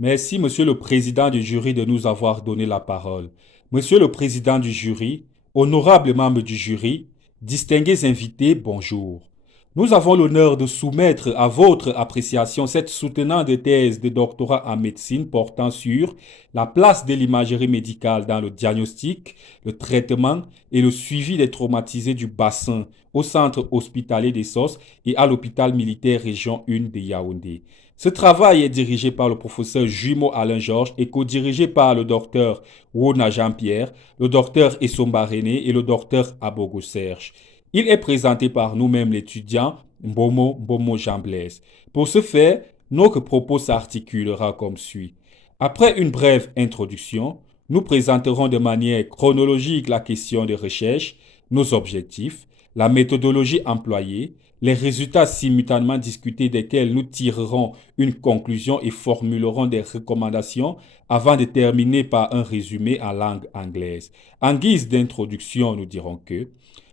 Merci, Monsieur le Président du jury, de nous avoir donné la parole. Monsieur le Président du jury, honorables membres du jury, distingués invités, bonjour. Nous avons l'honneur de soumettre à votre appréciation cette soutenante thèse de doctorat en médecine portant sur la place de l'imagerie médicale dans le diagnostic, le traitement et le suivi des traumatisés du bassin au centre hospitalier des SOS et à l'hôpital militaire région 1 de Yaoundé. Ce travail est dirigé par le professeur Jumeau Alain Georges et co-dirigé par le docteur Wona Jean-Pierre, le docteur Essomba René et le docteur Abogo Serge. Il est présenté par nous-mêmes l'étudiant Mbomo Jean Blaise. Pour ce faire, notre propos s'articulera comme suit. Après une brève introduction, nous présenterons de manière chronologique la question de recherche, nos objectifs, la méthodologie employée, les résultats simultanément discutés desquels nous tirerons une conclusion et formulerons des recommandations avant de terminer par un résumé en langue anglaise. En guise d'introduction, nous dirons que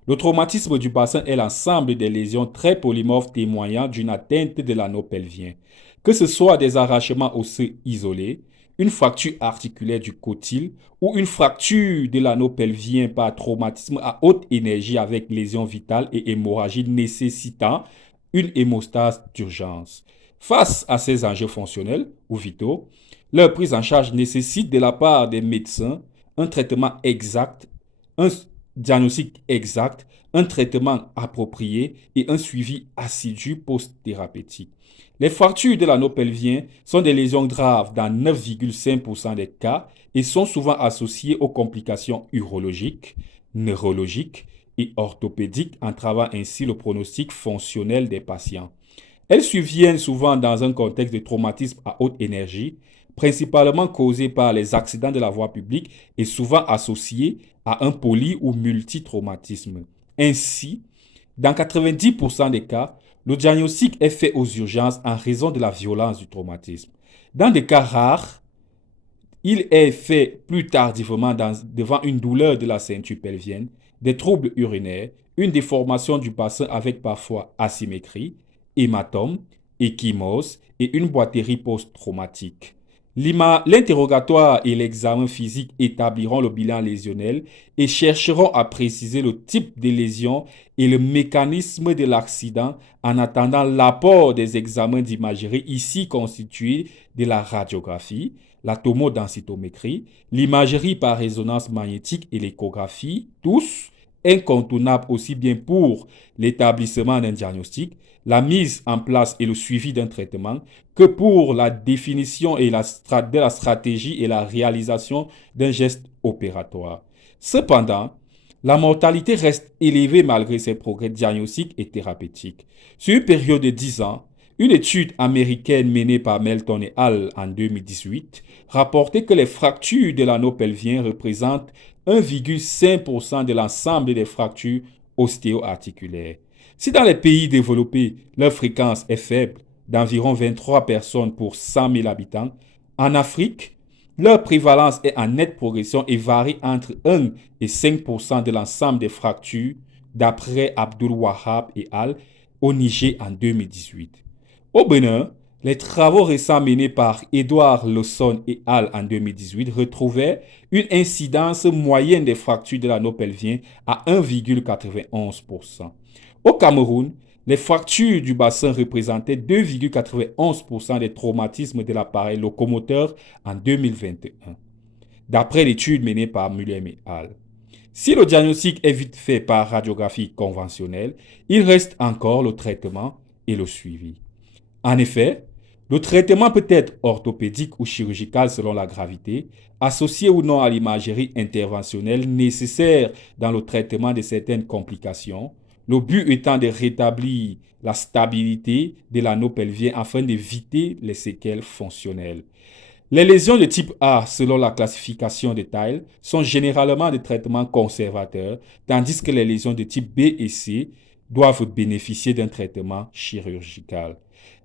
le traumatisme du bassin est l'ensemble des lésions très polymorphes témoignant d'une atteinte de l'anneau pelvien. Que ce soit des arrachements osseux isolés, une fracture articulaire du cotyle ou une fracture de l'anneau pelvien par traumatisme à haute énergie avec lésion vitale et hémorragie nécessitant une hémostase d'urgence. Face à ces enjeux fonctionnels ou vitaux, leur prise en charge nécessite de la part des médecins un traitement exact, un diagnostic exact, un traitement approprié et un suivi assidu post-thérapeutique. Les fractures de l'anneau pelvien sont des lésions graves dans 9,5% des cas et sont souvent associées aux complications urologiques, neurologiques et orthopédiques, entravant ainsi le pronostic fonctionnel des patients. Elles surviennent souvent dans un contexte de traumatisme à haute énergie, principalement causé par les accidents de la voie publique et souvent associés à un poly- ou multitraumatisme. Ainsi, dans 90% des cas, le diagnostic est fait aux urgences en raison de la violence du traumatisme. Dans des cas rares, il est fait plus tardivement devant une douleur de la ceinture pelvienne, des troubles urinaires, une déformation du bassin avec parfois asymétrie, hématome, échymose et une boitérie post-traumatique. L'interrogatoire et l'examen physique établiront le bilan lésionnel et chercheront à préciser le type de lésion et le mécanisme de l'accident en attendant l'apport des examens d'imagerie ici constitués de la radiographie, la tomodensitométrie, l'imagerie par résonance magnétique et l'échographie, tous incontournables aussi bien pour l'établissement d'un diagnostic, la mise en place et le suivi d'un traitement que pour la définition de la stratégie et la réalisation d'un geste opératoire. Cependant, la mortalité reste élevée malgré ces progrès diagnostiques et thérapeutiques. Sur une période de 10 ans, une étude américaine menée par Melton et al. En 2018 rapportait que les fractures de l'anneau pelvien représentent 1,5% de l'ensemble des fractures ostéo-articulaires. Si dans les pays développés, leur fréquence est faible, d'environ 23 personnes pour 100 000 habitants, en Afrique, leur prévalence est en nette progression et varie entre 1 et 5% de l'ensemble des fractures, d'après Abdul Wahab et al. Au Niger en 2018. Au Bénin, les travaux récents menés par Edouard Lawson et al. En 2018 retrouvaient une incidence moyenne des fractures de l'anneau pelvien à 1,91%. Au Cameroun, les fractures du bassin représentaient 2,91% des traumatismes de l'appareil locomoteur en 2021, d'après l'étude menée par Mulhem et al. Si le diagnostic est vite fait par radiographie conventionnelle, il reste encore le traitement et le suivi. En effet, le traitement peut être orthopédique ou chirurgical selon la gravité, associé ou non à l'imagerie interventionnelle nécessaire dans le traitement de certaines complications, le but étant de rétablir la stabilité de l'anneau pelvien afin d'éviter les séquelles fonctionnelles. Les lésions de type A, selon la classification de Tile, sont généralement des traitements conservateurs, tandis que les lésions de type B et C doivent bénéficier d'un traitement chirurgical.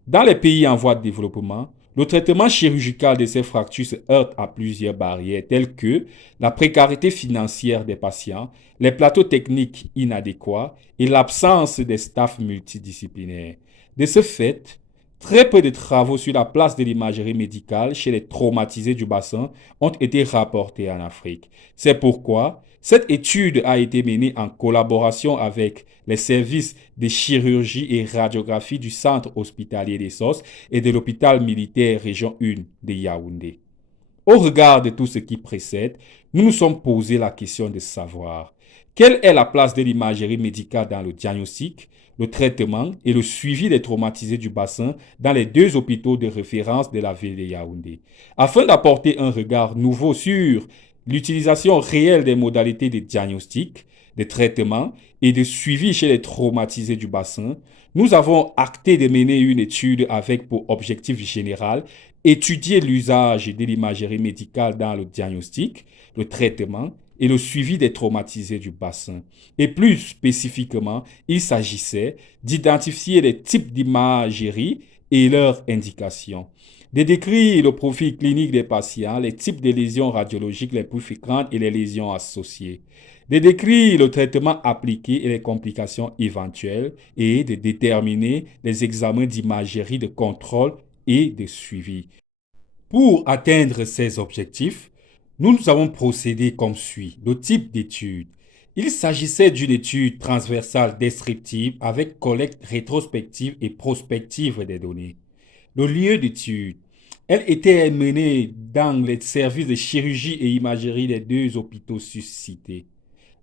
Dans les pays en voie de développement, le traitement chirurgical de ces fractures se heurte à plusieurs barrières telles que la précarité financière des patients, les plateaux techniques inadéquats et l'absence des staffs multidisciplinaires. De ce fait, Très peu de travaux sur la place de l'imagerie médicale chez les traumatisés du bassin ont été rapportés en Afrique. C'est pourquoi cette étude a été menée en collaboration avec les services de chirurgie et radiographie du centre hospitalier des SOS et de l'hôpital militaire région 1 de Yaoundé. Au regard de tout ce qui précède, nous nous sommes posé la question de savoir quelle est la place de l'imagerie médicale dans le diagnostic, le traitement et le suivi des traumatisés du bassin dans les deux hôpitaux de référence de la ville de Yaoundé. Afin d'apporter un regard nouveau sur l'utilisation réelle des modalités de diagnostic, de traitement et de suivi chez les traumatisés du bassin, nous avons acté de mener une étude avec pour objectif général étudier l'usage de l'imagerie médicale dans le diagnostic, le traitement et le suivi des traumatisés du bassin. Et plus spécifiquement, il s'agissait d'identifier les types d'imagerie et leurs indications, de décrire le profil clinique des patients, les types de lésions radiologiques les plus fréquentes et les lésions associées, de décrire le traitement appliqué et les complications éventuelles et de déterminer les examens d'imagerie de contrôle et de suivi. Pour atteindre ces objectifs, nous avons procédé comme suit. Le type d'étude. Il s'agissait d'une étude transversale descriptive avec collecte rétrospective et prospective des données. Le lieu d'étude. Elle était menée dans les services de chirurgie et imagerie des deux hôpitaux suscités.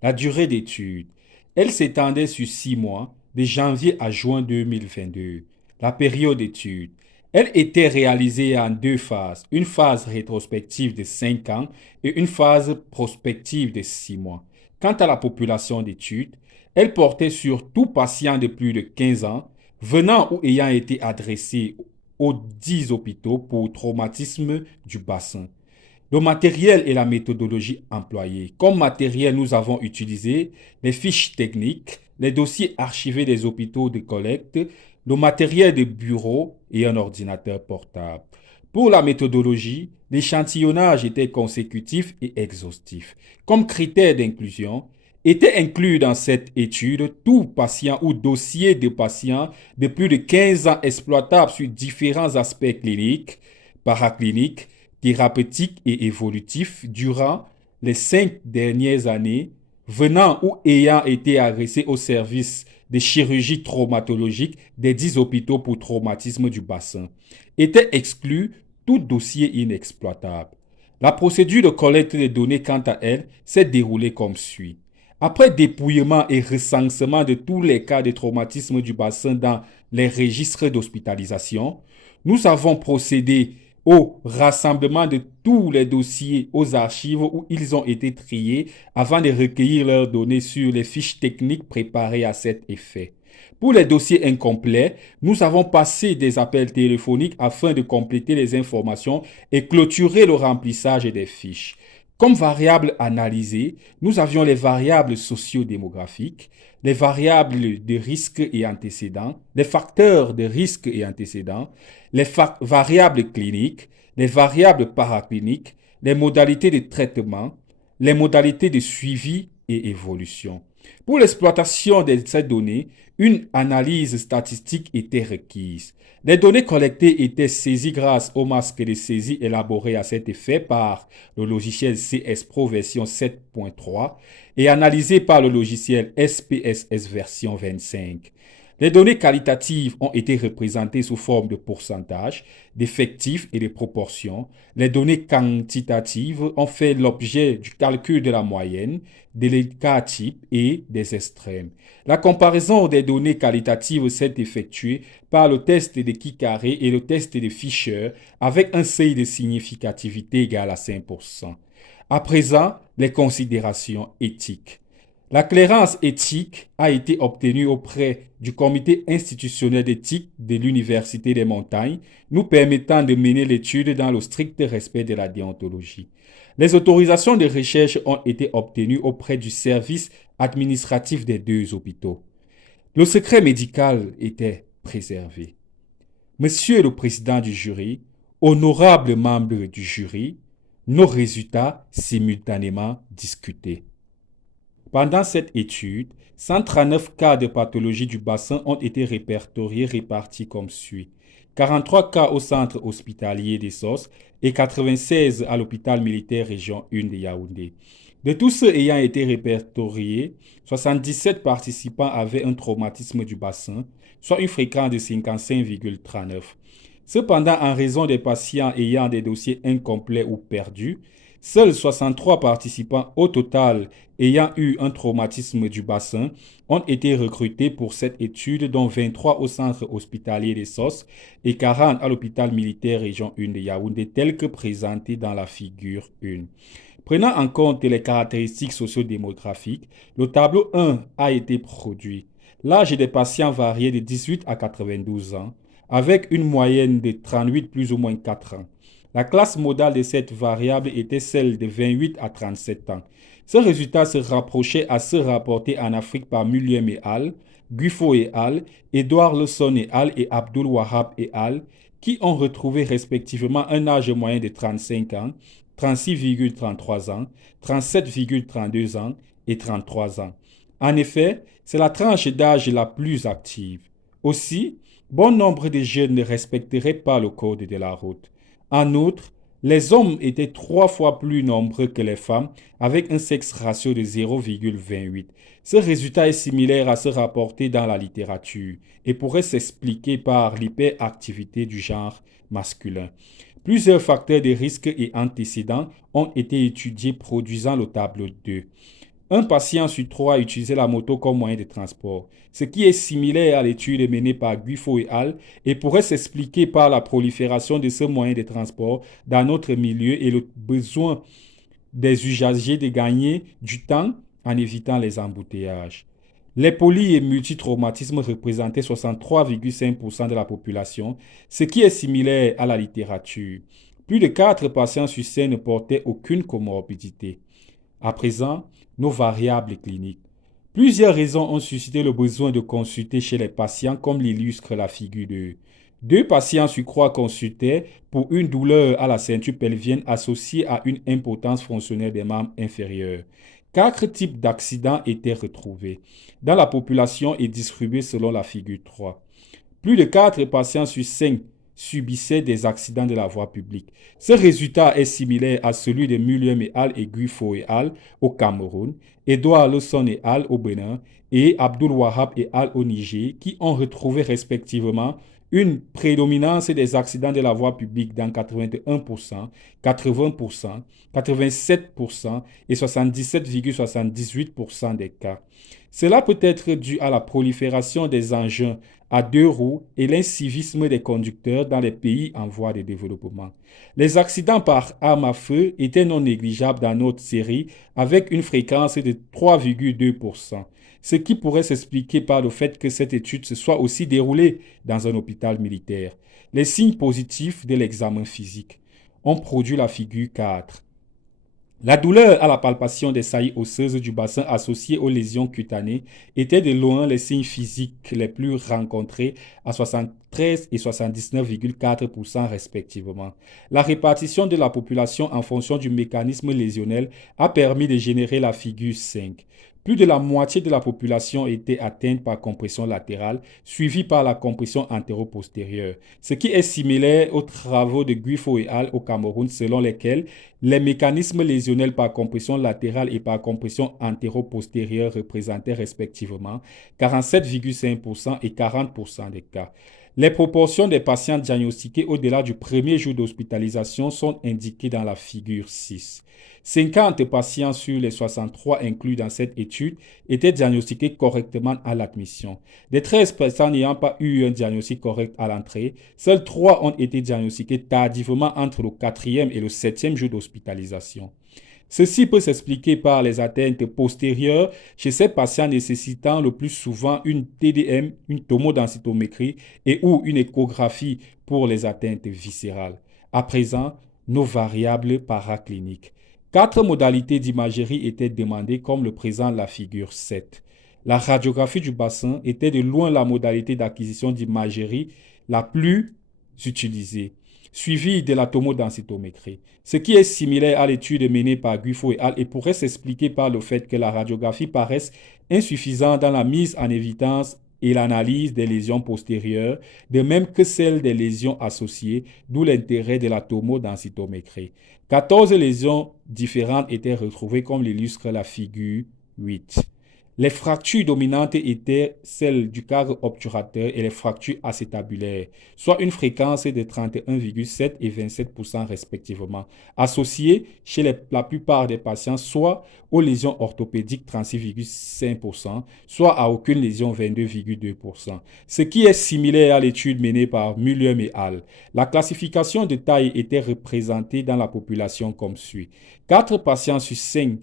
La durée d'étude. Elle s'étendait sur 6 mois, de janvier à juin 2022. La période d'étude. Elle était réalisée en deux phases, une phase rétrospective de 5 ans et une phase prospective de 6 mois. Quant à la population d'étude, elle portait sur tout patient de plus de 15 ans venant ou ayant été adressé aux 10 hôpitaux pour traumatisme du bassin. Le matériel et la méthodologie employée. Comme matériel, nous avons utilisé les fiches techniques, les dossiers archivés des hôpitaux de collecte, le matériel de bureau et un ordinateur portable. Pour la méthodologie, l'échantillonnage était consécutif et exhaustif. Comme critère d'inclusion, était inclus dans cette étude tout patient ou dossier de patient de plus de 15 ans exploitable sur différents aspects cliniques, paracliniques, thérapeutiques et évolutifs durant les 5 dernières années, venant ou ayant été agressés au service de chirurgie traumatologique des 10 hôpitaux pour traumatisme du bassin. Était exclu tout dossier inexploitable. La procédure de collecte des données, quant à elle, s'est déroulée comme suit. Après dépouillement et recensement de tous les cas de traumatisme du bassin dans les registres d'hospitalisation, nous avons procédé au rassemblement de tous les dossiers aux archives où ils ont été triés avant de recueillir leurs données sur les fiches techniques préparées à cet effet. Pour les dossiers incomplets, nous avons passé des appels téléphoniques afin de compléter les informations et clôturer le remplissage des fiches. Comme variables analysées, nous avions les variables sociodémographiques, les variables de risque et antécédents, les facteurs de risque et antécédents, les variables cliniques, les variables paracliniques, les modalités de traitement, les modalités de suivi et évolution. Pour l'exploitation de ces données, une analyse statistique était requise. Les données collectées étaient saisies grâce au masque de saisie élaboré à cet effet par le logiciel CS Pro version 7.3 et analysées par le logiciel SPSS version 25. Les données qualitatives ont été représentées sous forme de pourcentage, d'effectifs et de proportions. Les données quantitatives ont fait l'objet du calcul de la moyenne, des cas types et des extrêmes. La comparaison des données qualitatives s'est effectuée par le test de Kikaré et le test de Fisher avec un seuil de significativité égal à 5%. À présent, les considérations éthiques. La clairance éthique a été obtenue auprès du comité institutionnel d'éthique de l'Université des Montagnes, nous permettant de mener l'étude dans le strict respect de la déontologie. Les autorisations de recherche ont été obtenues auprès du service administratif des deux hôpitaux. Le secret médical était préservé. Monsieur le président du jury, honorables membres du jury, nos résultats simultanément discutés. Pendant cette étude, 139 cas de pathologie du bassin ont été répertoriés répartis comme suit. 43 cas au centre hospitalier des SOS et 96 à l'hôpital militaire région 1 de Yaoundé. De tous ceux ayant été répertoriés, 77 participants avaient un traumatisme du bassin, soit une fréquence de 55,39. Cependant, en raison des patients ayant des dossiers incomplets ou perdus, seuls 63 participants au total ayant eu un traumatisme du bassin ont été recrutés pour cette étude, dont 23 au centre hospitalier des SOS et 40 à l'hôpital militaire région 1 de Yaoundé, tel que présenté dans la figure 1. Prenant en compte les caractéristiques sociodémographiques, le tableau 1 a été produit. L'âge des patients variait de 18 à 92 ans, avec une moyenne de 38 plus ou moins 4 ans. La classe modale de cette variable était celle de 28 à 37 ans. Ce résultat se rapprochait à ceux rapportés en Afrique par Mulliam et al., Guffo et al., Edouard Lawson et al. Et Abdul Wahab et al., qui ont retrouvé respectivement un âge moyen de 35 ans, 36,33 ans, 37,32 ans et 33 ans. En effet, c'est la tranche d'âge la plus active. Aussi, bon nombre de jeunes ne respecteraient pas le code de la route. En outre, les hommes étaient 3 fois plus nombreux que les femmes, avec un sexe ratio de 0,28. Ce résultat est similaire à ce rapporté dans la littérature et pourrait s'expliquer par l'hyperactivité du genre masculin. Plusieurs facteurs de risque et antécédents ont été étudiés, produisant le tableau 2. Un patient sur 3 utilisait la moto comme moyen de transport, ce qui est similaire à l'étude menée par Guffo et al. Et pourrait s'expliquer par la prolifération de ce moyen de transport dans notre milieu et le besoin des usagers de gagner du temps en évitant les embouteillages. Les poly- et multitraumatismes représentaient 63,5% de la population, ce qui est similaire à la littérature. Plus de 4 patients sur 5 ne portaient aucune comorbidité. À présent, nos variables cliniques. Plusieurs raisons ont suscité le besoin de consulter chez les patients, comme l'illustre la figure 2. 2 patients sur 3 consultaient pour une douleur à la ceinture pelvienne associée à une impotence fonctionnelle des membres inférieurs. 4 types d'accidents étaient retrouvés dans la population et distribués selon la figure 3. Plus de 4 patients sur 5 subissaient des accidents de la voie publique. Ce résultat est similaire à celui de Mulliam et al. Et Guffo et al. Au Cameroun, Edouard Lawson et al. Au Bénin et Abdul Wahab et al. Au Niger, qui ont retrouvé respectivement une prédominance des accidents de la voie publique dans 81%, 80%, 87% et 77,78% des cas. Cela peut être dû à la prolifération des engins à 2 roues et l'incivisme des conducteurs dans les pays en voie de développement. Les accidents par arme à feu étaient non négligeables dans notre série avec une fréquence de 3,2%, ce qui pourrait s'expliquer par le fait que cette étude se soit aussi déroulée dans un hôpital militaire. Les signes positifs de l'examen physique ont produit la figure 4. La douleur à la palpation des saillies osseuses du bassin associées aux lésions cutanées était de loin les signes physiques les plus rencontrés à 73 et 79,4% respectivement. La répartition de la population en fonction du mécanisme lésionnel a permis de générer la figure 5. Plus de la moitié de la population était atteinte par compression latérale, suivie par la compression antéro-postérieure, ce qui est similaire aux travaux de Guffo et al. Au Cameroun, selon lesquels les mécanismes lésionnels par compression latérale et par compression antéro-postérieure représentaient respectivement 47,5% et 40% des cas. Les proportions des patients diagnostiqués au-delà du premier jour d'hospitalisation sont indiquées dans la figure 6. 50 patients sur les 63 inclus dans cette étude étaient diagnostiqués correctement à l'admission. Des 13 personnes n'ayant pas eu un diagnostic correct à l'entrée, seuls 3 ont été diagnostiqués tardivement entre le 4e et le 7e jour d'hospitalisation. Ceci peut s'expliquer par les atteintes postérieures chez ces patients nécessitant le plus souvent une TDM, une tomodensitométrie et ou une échographie pour les atteintes viscérales. À présent, nos variables paracliniques. 4 modalités d'imagerie étaient demandées comme le présente la figure 7. La radiographie du bassin était de loin la modalité d'acquisition d'imagerie la plus utilisée, suivie de la tomodensitométrie, ce qui est similaire à l'étude menée par Guffo et al. Et pourrait s'expliquer par le fait que la radiographie paraisse insuffisante dans la mise en évidence et l'analyse des lésions postérieures, de même que celle des lésions associées, d'où l'intérêt de la tomodensitométrie. 14 lésions différentes étaient retrouvées comme l'illustre la figure 8. Les fractures dominantes étaient celles du cadre obturateur et les fractures acétabulaires, soit une fréquence de 31,7 et 27% respectivement, associées chez la plupart des patients soit aux lésions orthopédiques 36,5%, soit à aucune lésion 22,2%, ce qui est similaire à l'étude menée par Mulliam et al. La classification de taille était représentée dans la population comme suit. 4 patients sur 5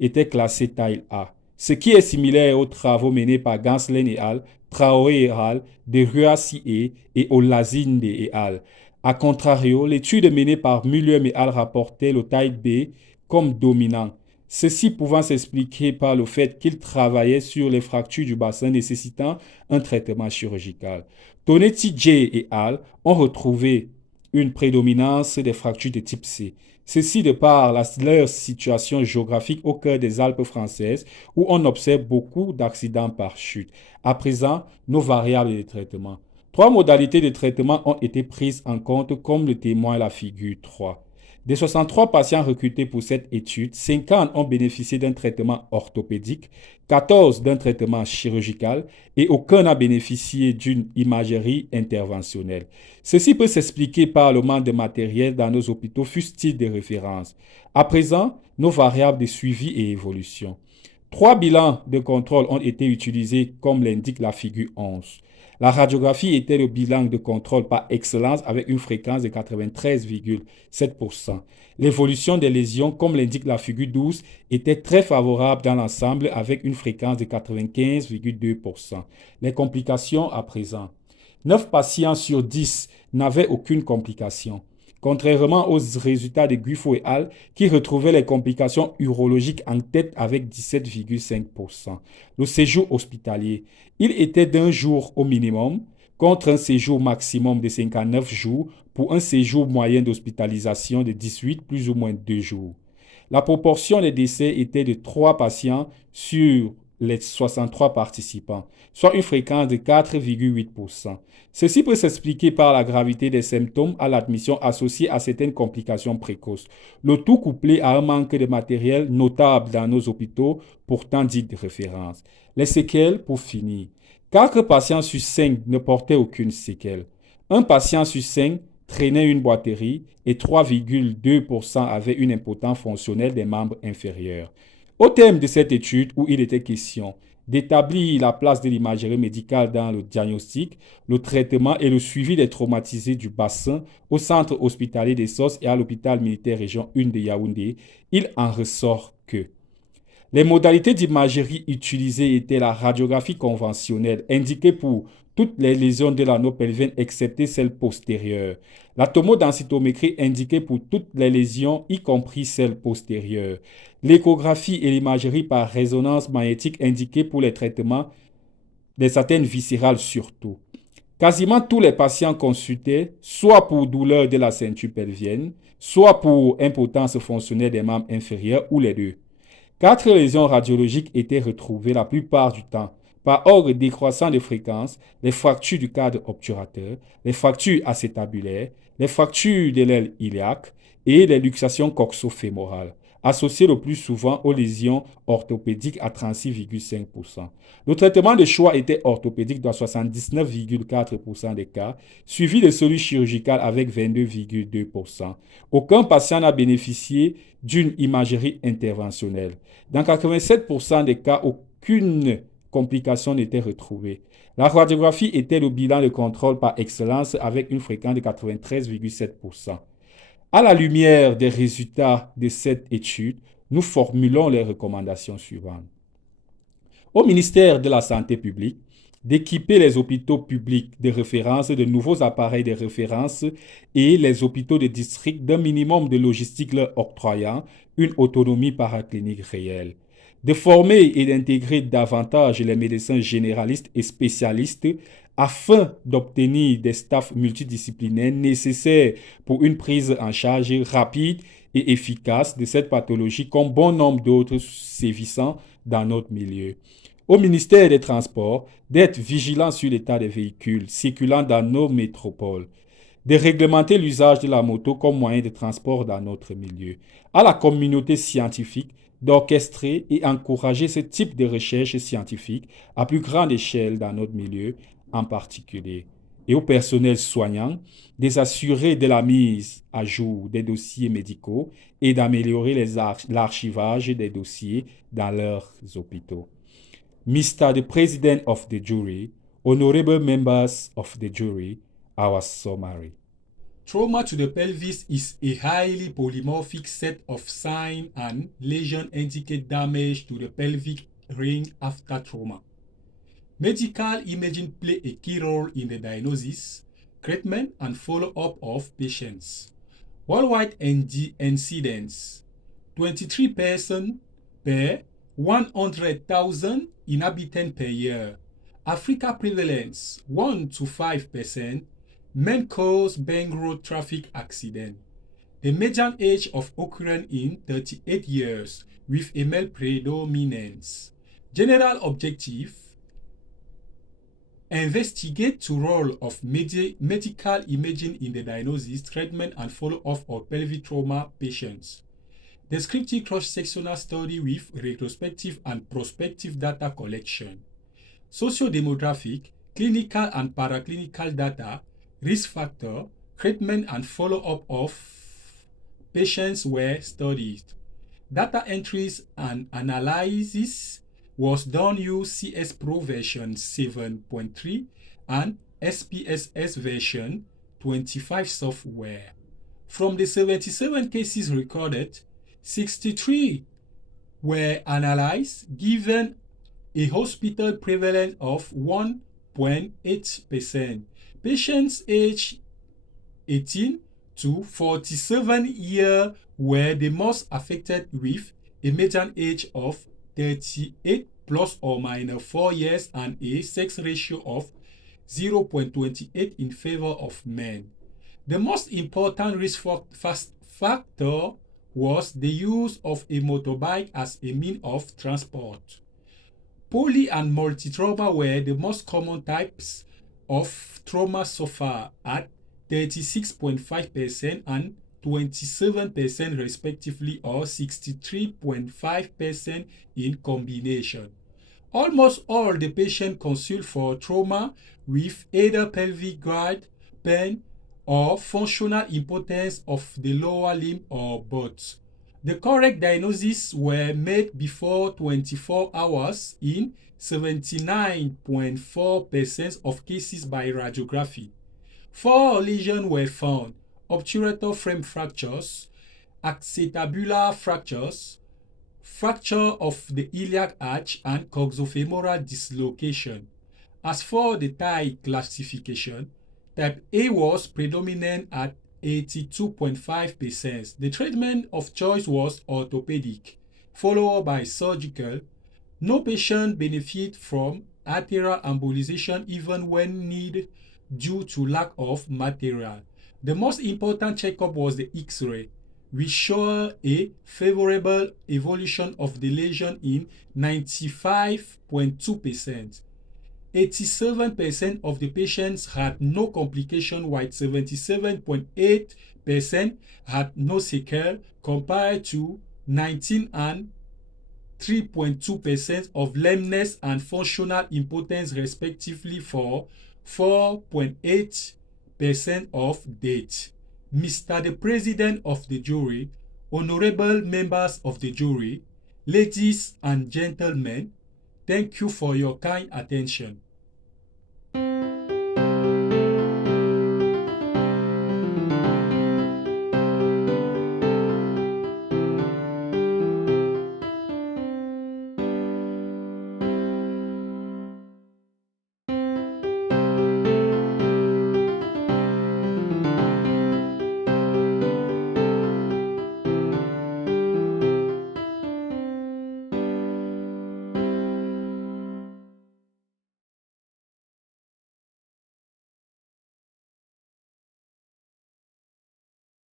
étaient classés taille A, ce qui est similaire aux travaux menés par Ganslen et al., Traoré et al., de Ruassi et Olazinde et al. A contrario, l'étude menée par Mulliam et al. Rapportait le taille B comme dominant, ceci pouvant s'expliquer par le fait qu'ils travaillaient sur les fractures du bassin nécessitant un traitement chirurgical. Tonetti J et al. Ont retrouvé une prédominance des fractures de type C. Ceci de par leur situation géographique au cœur des Alpes françaises où on observe beaucoup d'accidents par chute. À présent, nos variables de traitement. 3 modalités de traitement ont été prises en compte comme le témoigne la figure 3. Des 63 patients recrutés pour cette étude, 50 ont bénéficié d'un traitement orthopédique, 14 d'un traitement chirurgical et aucun n'a bénéficié d'une imagerie interventionnelle. Ceci peut s'expliquer par le manque de matériel dans nos hôpitaux fussent-ils de référence. À présent, nos variables de suivi et évolution. 3 bilans de contrôle ont été utilisés comme l'indique la figure 11. La radiographie était le bilan de contrôle par excellence avec une fréquence de 93,7%. L'évolution des lésions, comme l'indique la figure 12, était très favorable dans l'ensemble avec une fréquence de 95,2%. Les complications à présent. 9 patients sur 10 n'avaient aucune complication, contrairement aux résultats de Guifo et al. Qui retrouvaient les complications urologiques en tête avec 17,5%. Le séjour hospitalier, il était d'1 jour au minimum, contre un séjour maximum de 59 jours pour un séjour moyen d'hospitalisation de 18 plus ou moins 2 jours. La proportion des décès était de 3 patients sur les 63 participants, soit une fréquence de 4,8%. Ceci peut s'expliquer par la gravité des symptômes à l'admission associée à certaines complications précoces, le tout couplé à un manque de matériel notable dans nos hôpitaux, pourtant dits de référence. Les séquelles, pour finir. 4 patients sur 5 ne portaient aucune séquelle. Un patient sur 5 traînait une boiterie et 3,2% avaient une impotence fonctionnelle des membres inférieurs. Au terme de cette étude où il était question d'établir la place de l'imagerie médicale dans le diagnostic, le traitement et le suivi des traumatisés du bassin au centre hospitalier des SOS et à l'hôpital militaire région 1 de Yaoundé, il en ressort que les modalités d'imagerie utilisées étaient la radiographie conventionnelle, indiquée pour toutes les lésions de l'anneau pelvien excepté celles postérieures. La tomodensitométrie indiquée pour toutes les lésions, y compris celles postérieures. L'échographie et l'imagerie par résonance magnétique indiquées pour les traitements des atteintes viscérales surtout. Quasiment tous les patients consultés, soit pour douleur de la ceinture pelvienne, soit pour impotence fonctionnelle des membres inférieurs ou les deux. 4 lésions radiologiques étaient retrouvées la plupart du temps par ordre décroissant de fréquence, les fractures du cadre obturateur, les fractures acétabulaires, les fractures de l'aile iliaque et les luxations coxofémorales, associées le plus souvent aux lésions orthopédiques à 36,5%. Le traitement de choix était orthopédique dans 79,4% des cas, suivi de celui chirurgical avec 22,2%. Aucun patient n'a bénéficié d'une imagerie interventionnelle. Dans 87% des cas, aucune complication n'était retrouvée. La radiographie était le bilan de contrôle par excellence avec une fréquence de 93,7%. À la lumière des résultats de cette étude, nous formulons les recommandations suivantes. Au ministère de la Santé publique, d'équiper les hôpitaux publics de référence de nouveaux appareils de référence et les hôpitaux de district d'un minimum de logistique leur octroyant une autonomie paraclinique réelle. De former et d'intégrer davantage les médecins généralistes et spécialistes afin d'obtenir des staffs multidisciplinaires nécessaires pour une prise en charge rapide et efficace de cette pathologie comme bon nombre d'autres sévissant dans notre milieu. Au ministère des Transports d'être vigilant sur l'état des véhicules circulant dans nos métropoles, de réglementer l'usage de la moto comme moyen de transport dans notre milieu. À la communauté scientifique d'orchestrer et encourager ce type de recherche scientifique à plus grande échelle dans notre milieu en particulier. Et au personnel soignant des assurer de la mise à jour des dossiers médicaux et d'améliorer l'archivage des dossiers dans leurs hôpitaux. Mr. the President of the Jury, honorable members of the jury, our summary. Trauma to the pelvis is a highly polymorphic set of signs and lesions indicate damage to the pelvic ring after trauma. Medical imaging play a key role in the diagnosis, treatment, and follow-up of patients. Worldwide incidence 23 persons per 100,000 inhabitants per year. Africa prevalence 1 to 5%. Men cause bank road traffic accident. The median age of occurrence in 38 years with a male predominance. General objective: investigate the role of medical imaging in the diagnosis, treatment, and follow-up of pelvic trauma patients. Descriptive cross-sectional study with retrospective and prospective data collection. Socio-demographic, clinical and paraclinical data, risk factor, treatment, and follow-up of patients were studied. Data entries and analysis was done using CS Pro version 7.3 and SPSS version 25 software. From the 77 cases recorded, 63 were analyzed, given a hospital prevalence of 1.8%. Patients aged 18 to 47 years were the most affected with a median age of 38 plus or minus 4 years and a sex ratio of 0.28 in favor of men. The most important risk factor was the use of a motorbike as a means of transport. Poly and multi-trauma were the most common types of trauma so far at 36.5% and 27% respectively, or 63.5% in combination. Almost all the patients consult for trauma with either pelvic guard pain or functional impotence of the lower limb or both. The correct diagnoses were made before 24 hours in 79.4% of cases by radiography. 4 lesions were found: obturator frame fractures, acetabular fractures, fracture of the iliac arch, and coxofemoral dislocation. As for the type classification, type A was predominant at 82.5%. The treatment of choice was orthopedic, followed by surgical. No patient benefit from arterial embolization even when needed due to lack of material. The most important checkup was the X-ray, which showed a favorable evolution of the lesion in 95.2%. 87% of the patients had no complication, while 77.8% had no sequelae, compared to 19 and 3.2% of lameness and functional impotence respectively for 4.8% of death. Mr. the President of the Jury, honorable members of the jury, ladies and gentlemen, thank you for your kind attention.